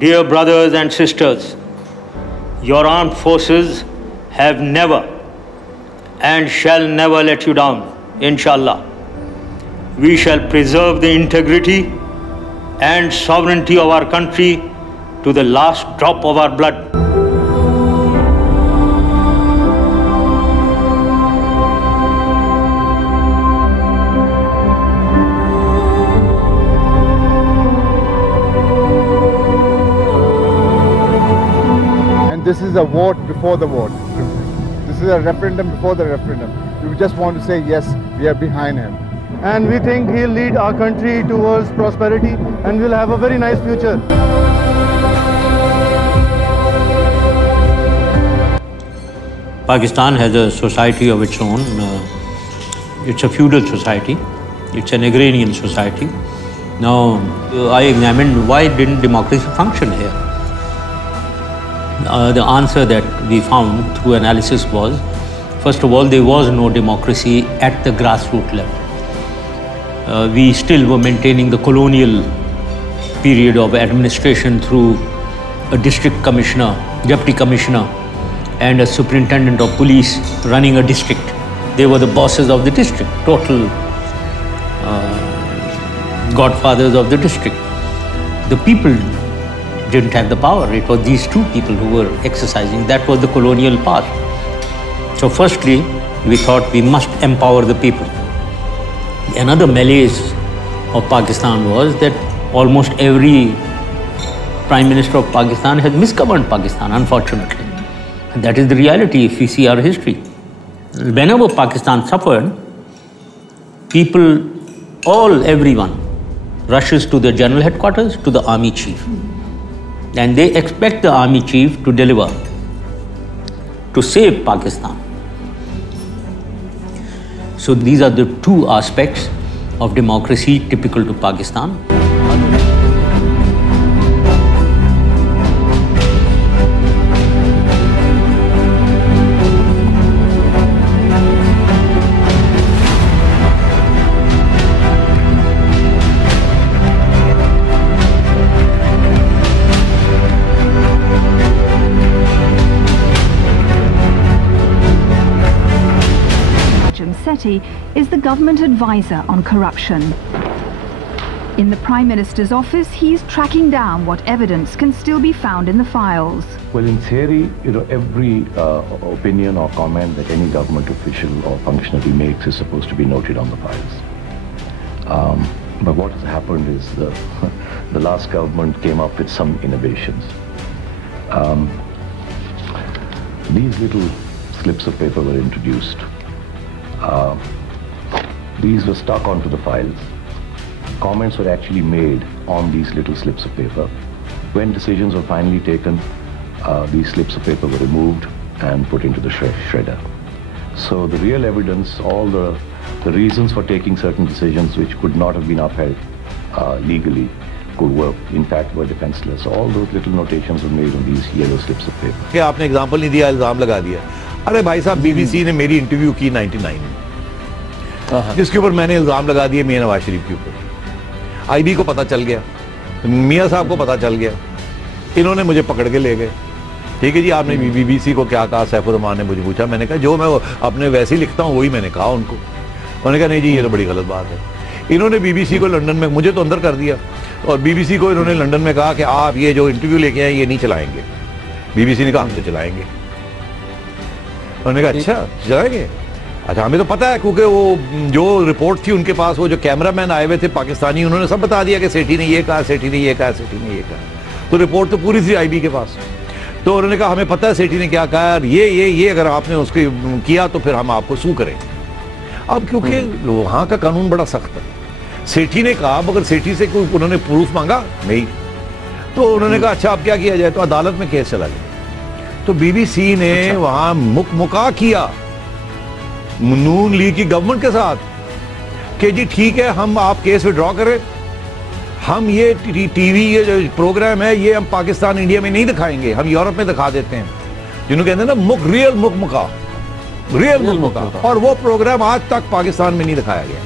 Dear brothers and sisters, your armed forces have never and shall never let you down, inshallah. We shall preserve the integrity and sovereignty of our country to the last drop of our blood. And this is a vote before the vote. This is a referendum before the referendum. We just want to say yes, we are behind him. And we think he'll lead our country towards prosperity and we'll have a very nice future. Pakistan has a society of its own. It's a feudal society. It's an agrarian society. Now, I examined why didn't democracy function here. The answer that we found through analysis was, first of all, there was no democracy at the grassroots level. We still were maintaining the colonial period of administration through a district commissioner, deputy commissioner, and a superintendent of police running a district. They were the bosses of the district, total godfathers of the district. The people didn't have the power. It was these two people who were exercising. That was the colonial past. So firstly, we thought we must empower the people. Another malaise of Pakistan was that almost every Prime Minister of Pakistan has misgoverned Pakistan, unfortunately. And that is the reality if we see our history. Whenever Pakistan suffered, people, everyone rushes to the general headquarters, to the army chief. And they expect the army chief to deliver, to save Pakistan. So these are the two aspects of democracy typical to Pakistan. Sethi is the government advisor on corruption. In the Prime Minister's office, he's tracking down what evidence can still be found in the files. Well, in theory, every opinion or comment that any government official or functionary makes is supposed to be noted on the files. But what has happened is the last government came up with some innovations. These little slips of paper were introduced. These were stuck onto the files. Comments were actually made on these little slips of paper. When decisions were finally taken, these slips of paper were removed and put into the shredder. So the real evidence, all the reasons for taking certain decisions which could not have been upheld legally, in fact were defenseless. All those little notations were made on these yellow slips of paper. क्या आपने example नहीं दिया, इल्जाम लगा दिया। अरे भाई साहब, बीबीसी ने मेरी इंटरव्यू की 99 में, जिसके ऊपर मैंने इल्जाम लगा दिए मियां नवाज शरीफ के ऊपर। आईबी को पता चल गया, मियां साहब को पता चल गया, इन्होंने मुझे पकड़ के ले गए। ठीक है जी, आपने बीबीसी को क्या कहा? सैफुर रहमान ने मुझे पूछा, मैंने कहा जो मैं अपने वैसे ही लिखता हूँ वही मैंने कहा उनको। उन्होंने कहा नहीं जी, ये तो बड़ी गलत बात है। इन्होंने बीबीसी को लंदन में, मुझे तो अंदर कर दिया, और बीबीसी को इन्होंने लंदन में कहा कि आप ये जो इंटरव्यू लेके आए ये नहीं चलाएंगे। बीबीसी ने कहा हम तो चलाएंगे। उन्होंने कहा अच्छा चलाएंगे, अच्छा हमें तो पता है, क्योंकि वो जो रिपोर्ट थी उनके पास, वो जो कैमरामैन आए हुए थे पाकिस्तानी, उन्होंने सब बता दिया कि सेठी ने ये कहा, सेठी ने ये कहा, सेठी ने ये कहा। तो रिपोर्ट तो पूरी थी आईबी के पास। तो उन्होंने कहा हमें पता है सेठी ने क्या कहा, ये अगर आपने उसके किया तो फिर हम आपको सू करेंगे। अब क्योंकि वहाँ का कानून बड़ा सख्त है, सेठी ने कहा, मगर सेठी से कोई उन्होंने प्रूफ मांगा नहीं। तो उन्होंने कहा अच्छा अब क्या किया जाए, तो अदालत में केस चला गया। तो बीबीसी ने वहां मुकमुका किया नून लीग की गवर्नमेंट के साथ कि जी ठीक है, हम आप केस विड्रॉ करें, हम ये टीवी ये जो प्रोग्राम है ये हम पाकिस्तान इंडिया में नहीं दिखाएंगे, हम यूरोप में दिखा देते हैं, जिन्होंने कहते हैं ना रियल मुकमुका। और वो प्रोग्राम आज तक पाकिस्तान में नहीं दिखाया गया।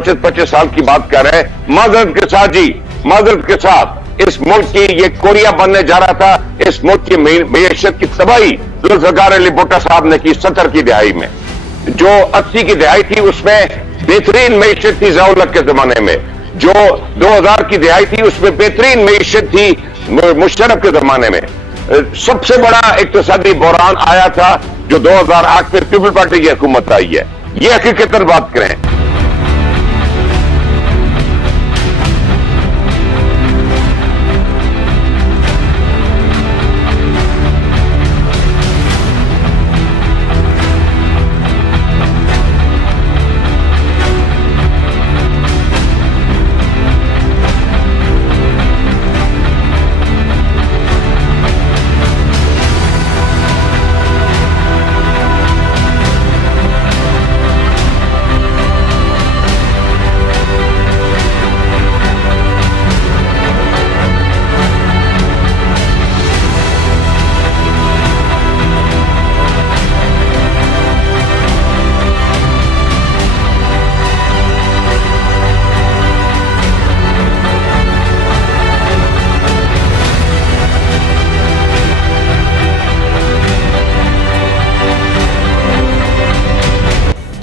25-25 साल की बात कर रहे हैं। माजरत के साथ जी, माजरत के साथ इस मुल्क की ये कोरिया बनने जा रहा था। इस मुल्क की मईशत की तबाही जुल्फ़िकार अली भुट्टो साहब ने की 70 की दिहाई में। जो 80 की दिहाई थी उसमें बेहतरीन मईशत थी ज़िया-उल-हक के जमाने में। जो 2000 की दिहाई थी उसमें बेहतरीन मईशत थी मुशर्रफ के जमाने में। सबसे बड़ा इक्तिसादी बहरान आया था जो 2008 में पीपल पार्टी की हुकूमत आई है। ये हकीकतन बात करें।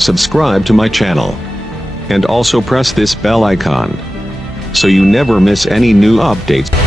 Subscribe to my channel and also press this bell icon so you never miss any new updates.